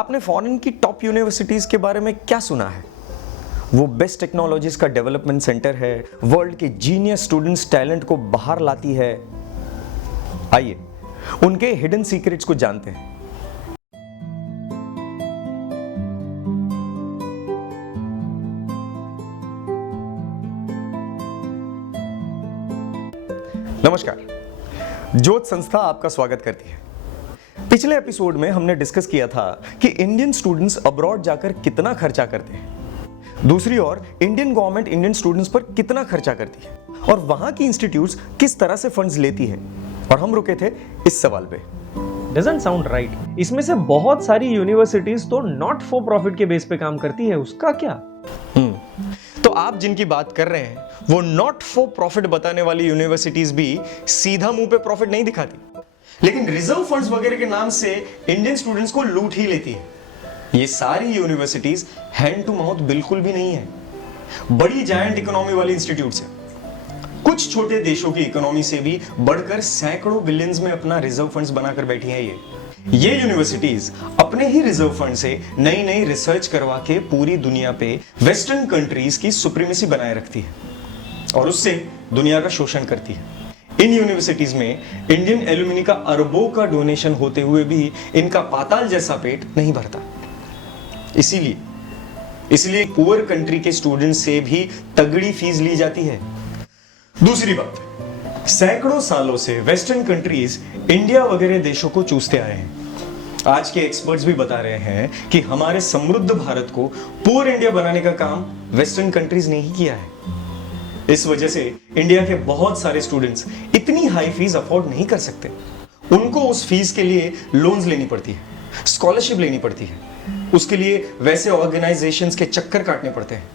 आपने फॉरेन की top universities के बारे में क्या सुना है? वो बेस्ट टेक्नोलॉजीज का डेवलपमेंट सेंटर है, वर्ल्ड के जीनियस स्टूडेंट्स टैलेंट को बाहर लाती है। आइए उनके हिडन सीक्रेट्स को जानते हैं। नमस्कार, ज्योत संस्था आपका स्वागत करती है। पिछले एपिसोड में हमने डिस्कस किया था कि इंडियन स्टूडेंट्स अब्रॉड जाकर कितना खर्चा करते हैं, दूसरी ओर इंडियन गवर्नमेंट इंडियन स्टूडेंट्स पर कितना खर्चा करती है और वहां की इंस्टीट्यूट्स किस तरह से फंड्स लेती है। और हम रुके थे इस सवाल पे। Doesn't sound right. इसमें से बहुत सारी यूनिवर्सिटीज तो नॉट फॉर प्रॉफिट के बेस पे काम करती है, उसका क्या? तो आप जिनकी बात कर रहे हैं वो नॉट फॉर प्रॉफिट बताने वाली यूनिवर्सिटीज भी सीधा मुंह पे प्रॉफिट नहीं दिखाती, लेकिन रिजर्व फंड्स वगैरह के नाम से इंडियन स्टूडेंट्स को लूट ही लेती है। ये सारी यूनिवर्सिटीज हैंड टू माउथ बिल्कुल भी नहीं है, बड़ी जायंट इकोनॉमी वाली इंस्टीट्यूट्स हैं। कुछ छोटे देशों की इकोनॉमी से भी बढ़कर सैकड़ों बिलियंस में अपना रिजर्व फंड्स बनाकर बैठी हैं। ये यूनिवर्सिटीज अपने ही रिजर्व फंड से नई नई रिसर्च करवा के पूरी दुनिया पे वेस्टर्न कंट्रीज की सुप्रीमेसी बनाए रखती है और उससे दुनिया का शोषण करती है। इन यूनिवर्सिटीज में इंडियन एल्यूमिनी का अरबों का डोनेशन होते हुए भी इनका पाताल जैसा पेट नहीं भरता। इसीलिए पुअर कंट्री के स्टूडेंट से भी तगड़ी फीस ली जाती है। दूसरी बात, सैकड़ों सालों से वेस्टर्न कंट्रीज इंडिया वगैरह देशों को चूसते आए हैं। आज के एक्सपर्ट्स भी बता रहे हैं कि हमारे समृद्ध भारत को पुअर इंडिया बनाने का काम वेस्टर्न कंट्रीज ने ही किया है। इस वजह से इंडिया के बहुत सारे स्टूडेंट्स इतनी हाई फीस अफोर्ड नहीं कर सकते। उनको उस फीस के लिए लोन्स लेनी पड़ती है, स्कॉलरशिप लेनी पड़ती है, उसके लिए वैसे ऑर्गेनाइजेशंस के चक्कर काटने पड़ते हैं।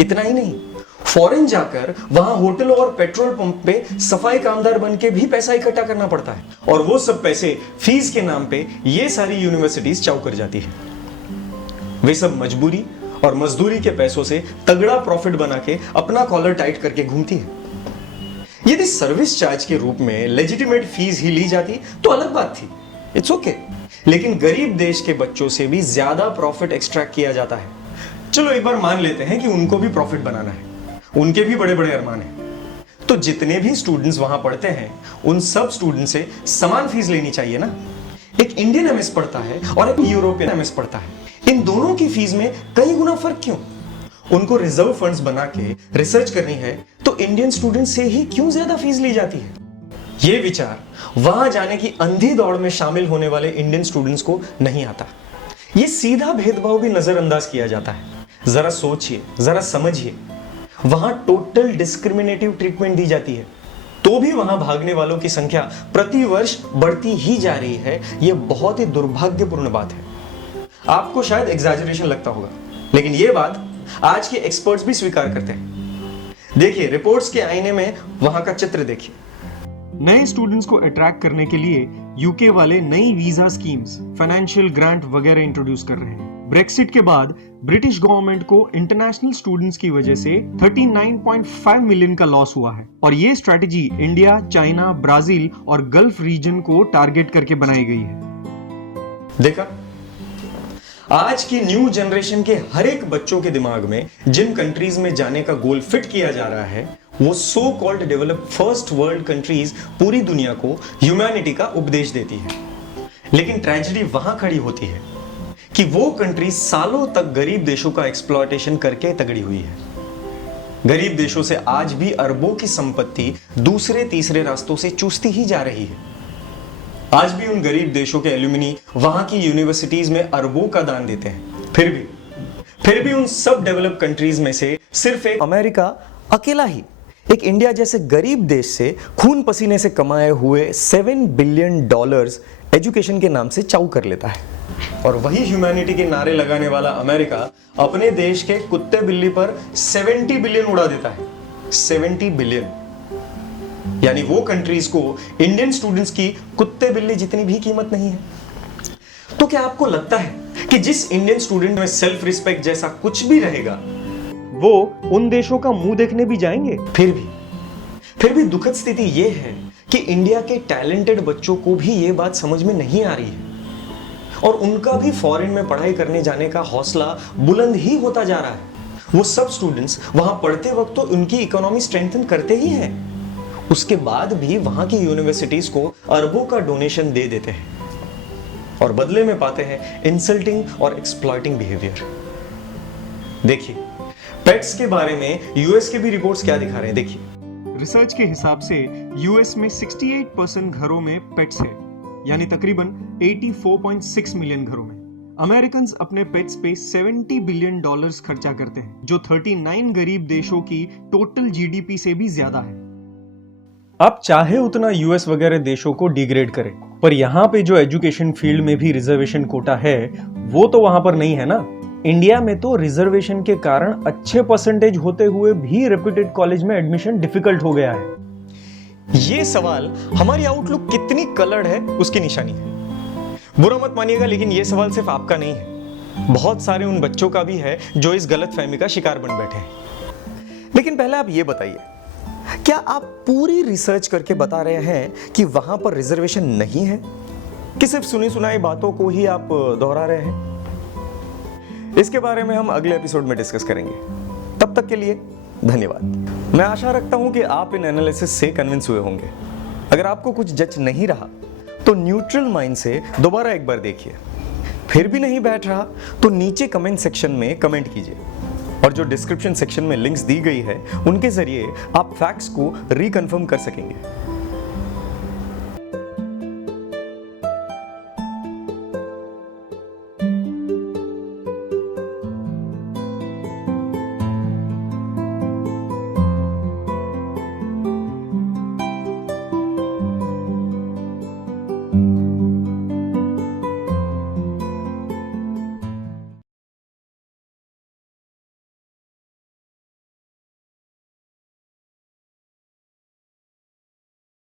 इतना ही नहीं, फॉरेन जाकर वहां होटल और पेट्रोल पंप पे सफाई कामदार बन के भी पैसा इकट्ठा करना पड़ता है और वो सब पैसे फीस के नाम पे ये सारी यूनिवर्सिटीज चाउ कर जाती है। वे सब मजबूरी और मजदूरी के पैसों से तगड़ा प्रॉफिट बना के अपना कॉलर टाइट करके घूमती है। यदि सर्विस चार्ज के रूप में लेजिटिमेट फीस ही ली जाती तो अलग बात थी, इट्स ओके। लेकिन गरीब देश के बच्चों से भी ज्यादा प्रॉफिट एक्सट्रैक्ट किया जाता है। चलो एक बार मान लेते हैं कि उनको भी प्रॉफिट बनाना है, उनके भी बड़े बड़े अरमान हैं, तो जितने भी स्टूडेंट्स वहां पढ़ते हैं उन सब स्टूडेंट से समान फीस लेनी चाहिए ना। एक इंडियन एमएस पढ़ता है और एक यूरोपियन एमएस पढ़ता है, इन दोनों की फीस में कई गुना फर्क क्यों? उनको रिजर्व फंड्स बना के रिसर्च करनी है तो इंडियन स्टूडेंट से ही क्यों ज्यादा फीस ली जाती है? यह विचार वहां जाने की अंधी दौड़ में शामिल होने वाले इंडियन स्टूडेंट्स को नहीं आता। यह सीधा भेदभाव भी नजरअंदाज किया जाता है। जरा सोचिए, जरा समझिए, वहां टोटल डिस्क्रिमिनेटिव ट्रीटमेंट दी जाती है, तो भी वहां भागने वालों की संख्या प्रति वर्ष बढ़ती ही जा रही है। यह बहुत ही दुर्भाग्यपूर्ण बात है। आपको शायद एग्जैजरेशन लगता होगा, लेकिन यह बात आज के एक्सपर्ट्स भी स्वीकार करते हैं। देखिए, रिपोर्ट्स के आईने में वहां का चित्र देखिए। नए स्टूडेंट्स को अट्रैक्ट करने के लिए यूके वाले नई वीजा स्कीम्स, फाइनेंशियल ग्रांट वगैरह इंट्रोड्यूस कर रहे हैं। ब्रेक्सिट के बाद ब्रिटिश गवर्नमेंट को इंटरनेशनल स्टूडेंट्स की वजह से 39.5 मिलियन का लॉस हुआ है और ये स्ट्रैटेजी इंडिया, चाइना, ब्राजील और गल्फ रीजन को टारगेट करके बनाई गई है। देखा, आज की न्यू जनरेशन के हर एक बच्चों के दिमाग में जिन कंट्रीज में जाने का गोल फिट किया जा रहा है वो so called developed first world countries पूरी दुनिया को ह्यूमैनिटी का उपदेश देती है। लेकिन ट्रेजेडी वहां खड़ी होती है कि वो कंट्री सालों तक गरीब देशों का एक्सप्लॉयटेशन करके तगड़ी हुई है। गरीब देशों से आज भी अरबों की संपत्ति दूसरे तीसरे रास्तों से चूसती ही जा रही है। आज भी उन गरीब देशों के एल्यूमिनी वहां की यूनिवर्सिटीज में अरबों का दान देते हैं। फिर भी उन सब डेवलप कंट्रीज में से सिर्फ एक अमेरिका अकेला ही एक इंडिया जैसे गरीब देश से खून पसीने से कमाए हुए $7 बिलियन एजुकेशन के नाम से चाउ कर लेता है। और वही ह्यूमैनिटी के नारे लगाने वाला अमेरिका अपने देश के कुत्ते बिल्ली पर 70 बिलियन उड़ा देता है। 70 बिलियन, यानी वो कंट्रीज को इंडियन स्टूडेंट्स की कुत्ते बिल्ली जितनी भी कीमत नहीं है। तो क्या आपको लगता है कि जिस इंडियन स्टूडेंट में सेल्फ रिस्पेक्ट जैसा कुछ भी रहेगा वो उन देशों का मुंह देखने भी जाएंगे? फिर भी दुखद स्थिति यह है कि इंडिया के टैलेंटेड बच्चों को भी यह बात समझ में नहीं आ रही है। और उनका भी फॉरेन में पढ़ाई करने जाने का हौसला बुलंद ही होता जा रहा है। वो सब स्टूडेंट्स वहां पढ़ते वक्त तो उनकी इकोनॉमी स्ट्रेंथन करते ही हैं, उसके बाद भी वहां की यूनिवर्सिटीज को अरबों का डोनेशन दे देते हैं और बदले में पाते हैं इंसल्टिंग और एक्सप्लॉइटिंग बिहेवियर। देखिए पेट्स के बारे में यूएस के भी रिपोर्ट्स क्या दिखा रहे हैं, देखिए। रिसर्च के हिसाब से यूएस में 68% घरों में पेट्स है, यानी तकरीबन 84.6 मिलियन घरों में। अमेरिकन्स अपने पेट्स पे $70 बिलियन खर्चा करते हैं, जो 39 गरीब देशों की टोटल जीडीपी से भी ज्यादा है। आप चाहे उतना यूएस वगैरह देशों को डिग्रेड करें, पर यहाँ पे जो एजुकेशन फील्ड में भी रिजर्वेशन कोटा है वो तो वहां पर नहीं है ना। इंडिया में तो रिजर्वेशन के कारण अच्छे परसेंटेज होते हुए भी रेप्यूटेड कॉलेज में एडमिशन डिफिकल्ट हो गया है। ये सवाल हमारी आउटलुक कितनी कलर्ड है उसकी निशानी है। बुरा मत मानिएगा, लेकिन ये सवाल सिर्फ आपका नहीं है, बहुत सारे उन बच्चों का भी है जो इस गलतफहमी का शिकार बन बैठे हैं। लेकिन पहले आप ये बताइए, क्या आप पूरी रिसर्च करके बता रहे हैं कि वहां पर रिजर्वेशन नहीं है, कि सिर्फ सुनी सुनाई बातों को ही आप दोहरा रहे हैं? इसके बारे में हम अगले एपिसोड में डिस्कस करेंगे। तब तक के लिए धन्यवाद। मैं आशा रखता हूं कि आप इन एनालिसिस से कन्विंस हुए होंगे। अगर आपको कुछ जच नहीं रहा तो न्यूट्रल माइंड से दोबारा एक बार देखिए, फिर भी नहीं बैठ रहा तो नीचे कमेंट सेक्शन में कमेंट कीजिए, और जो डिस्क्रिप्शन सेक्शन में लिंक्स दी गई है उनके जरिए आप फैक्ट्स को रिकन्फर्म कर सकेंगे।